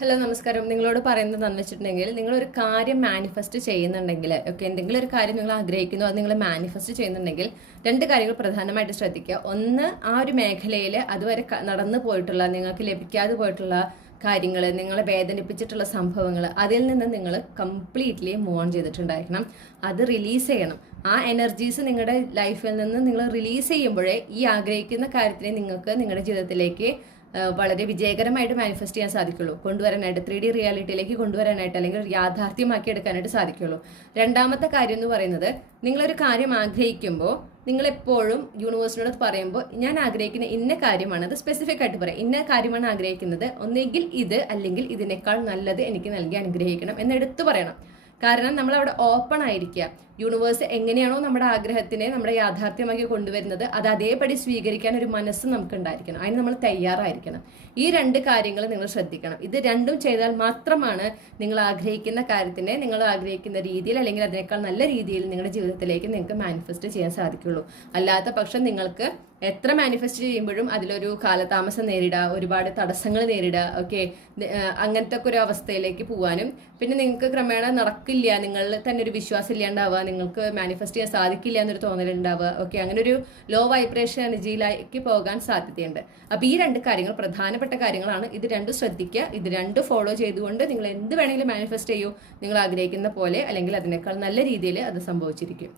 Hello നമസ്കാരം. നിങ്ങളോട് പറയുന്നത് എന്താണെന്ന് വെച്ചിട്ടുണ്ടെങ്കിൽ, നിങ്ങളൊരു കാര്യം മാനിഫെസ്റ്റ് ചെയ്യുന്നുണ്ടെങ്കിൽ, എന്തെങ്കിലും ഒരു കാര്യം നിങ്ങൾ ആഗ്രഹിക്കുന്നു, അത് നിങ്ങൾ മാനിഫെസ്റ്റ് ചെയ്യുന്നുണ്ടെങ്കിൽ രണ്ട് കാര്യങ്ങൾ പ്രധാനമായിട്ട് ശ്രദ്ധിക്കുക. ഒന്ന്, ആ ഒരു മേഖലയിൽ അതുവരെ നടന്നു പോയിട്ടുള്ള, നിങ്ങൾക്ക് ലഭിക്കാതെ പോയിട്ടുള്ള കാര്യങ്ങൾ, നിങ്ങളെ വേദനിപ്പിച്ചിട്ടുള്ള സംഭവങ്ങൾ, അതിൽ നിന്ന് നിങ്ങൾ കംപ്ലീറ്റ്ലി മൂവ് ഓൺ ചെയ്തിട്ടുണ്ടായിരിക്കണം. അത് റിലീസ് ചെയ്യണം. ആ എനർജീസ് നിങ്ങളുടെ ലൈഫിൽ നിന്ന് നിങ്ങൾ റിലീസ് ചെയ്യുമ്പോഴേ ഈ ആഗ്രഹിക്കുന്ന കാര്യത്തിനെ നിങ്ങൾക്ക് നിങ്ങളുടെ ജീവിതത്തിലേക്ക് വളരെ വിജയകരമായിട്ട് മാനിഫെസ്റ്റ് ചെയ്യാൻ സാധിക്കുള്ളൂ, കൊണ്ടുവരാനായിട്ട് 3D റിയാലിറ്റിയിലേക്ക് കൊണ്ടുവരാനായിട്ട്, അല്ലെങ്കിൽ യാഥാർത്ഥ്യമാക്കി എടുക്കാനായിട്ട് സാധിക്കുള്ളൂ. രണ്ടാമത്തെ കാര്യം എന്ന് പറയുന്നത്, നിങ്ങളൊരു കാര്യം ആഗ്രഹിക്കുമ്പോൾ നിങ്ങളെപ്പോഴും യൂണിവേഴ്സിനോട് പറയുമ്പോൾ, ഞാൻ ആഗ്രഹിക്കുന്ന ഇന്ന കാര്യമാണ്, അത് സ്പെസിഫിക് ആയിട്ട് പറയാം, ഇന്ന കാര്യമാണ് ആഗ്രഹിക്കുന്നത്, ഒന്നെങ്കിൽ ഇത് അല്ലെങ്കിൽ ഇതിനേക്കാൾ നല്ലത് എനിക്ക് നൽകി അനുഗ്രഹിക്കണം എന്നെടുത്ത് പറയണം. കാരണം നമ്മൾ അവിടെ ഓപ്പൺ ആയിരിക്കുക. യൂണിവേഴ്സ് എങ്ങനെയാണോ നമ്മുടെ ആഗ്രഹത്തിനെ നമ്മുടെ യാഥാർത്ഥ്യമാക്കി കൊണ്ടുവരുന്നത്, അത് അതേപടി സ്വീകരിക്കാൻ ഒരു മനസ്സ് നമുക്ക് ഉണ്ടായിരിക്കണം. അതിന് നമ്മൾ തയ്യാറായിരിക്കണം. ഈ രണ്ട് കാര്യങ്ങൾ നിങ്ങൾ ശ്രദ്ധിക്കണം. ഇത് രണ്ടും ചെയ്താൽ മാത്രമാണ് നിങ്ങൾ ആഗ്രഹിക്കുന്ന കാര്യത്തിനെ നിങ്ങൾ ആഗ്രഹിക്കുന്ന രീതിയിൽ, അല്ലെങ്കിൽ അതിനേക്കാൾ നല്ല രീതിയിൽ നിങ്ങളുടെ ജീവിതത്തിലേക്ക് നിങ്ങൾക്ക് മാനിഫെസ്റ്റ് ചെയ്യാൻ സാധിക്കുള്ളൂ. അല്ലാത്ത പക്ഷം നിങ്ങൾക്ക് എത്ര മാനിഫെസ്റ്റ് ചെയ്യുമ്പോഴും അതിലൊരു കാലതാമസം നേരിടുക, ഒരുപാട് തടസ്സങ്ങൾ നേരിടുക, അങ്ങനത്തെ ഒക്കെ ഒരു അവസ്ഥയിലേക്ക് പോകാനും, പിന്നെ നിങ്ങൾക്ക് ക്രമേണ നടക്കില്ല, നിങ്ങളിൽ തന്നെ ഒരു വിശ്വാസം ഇല്ലാണ്ടാവുക, നിങ്ങൾക്ക് മാനിഫെസ്റ്റ് ചെയ്യാൻ സാധിക്കില്ല എന്നൊരു തോന്നലുണ്ടാവുക, അങ്ങനെ ഒരു ലോ വൈബ്രേഷൻ എനർജിയിലേക്ക് പോകാൻ സാധ്യതയുണ്ട്. അപ്പോൾ ഈ രണ്ട് കാര്യങ്ങൾ പ്രധാനപ്പെട്ട കാര്യങ്ങളാണ്. ഇത് രണ്ടും ശ്രദ്ധിക്കുക. ഇത് രണ്ടും ഫോളോ ചെയ്തുകൊണ്ട് നിങ്ങൾ എന്ത് വേണമെങ്കിലും മാനിഫെസ്റ്റ് ചെയ്യൂ. നിങ്ങൾ ആഗ്രഹിക്കുന്ന പോലെ അല്ലെങ്കിൽ അതിനേക്കാൾ നല്ല രീതിയിൽ അത് സംഭവിച്ചിരിക്കും.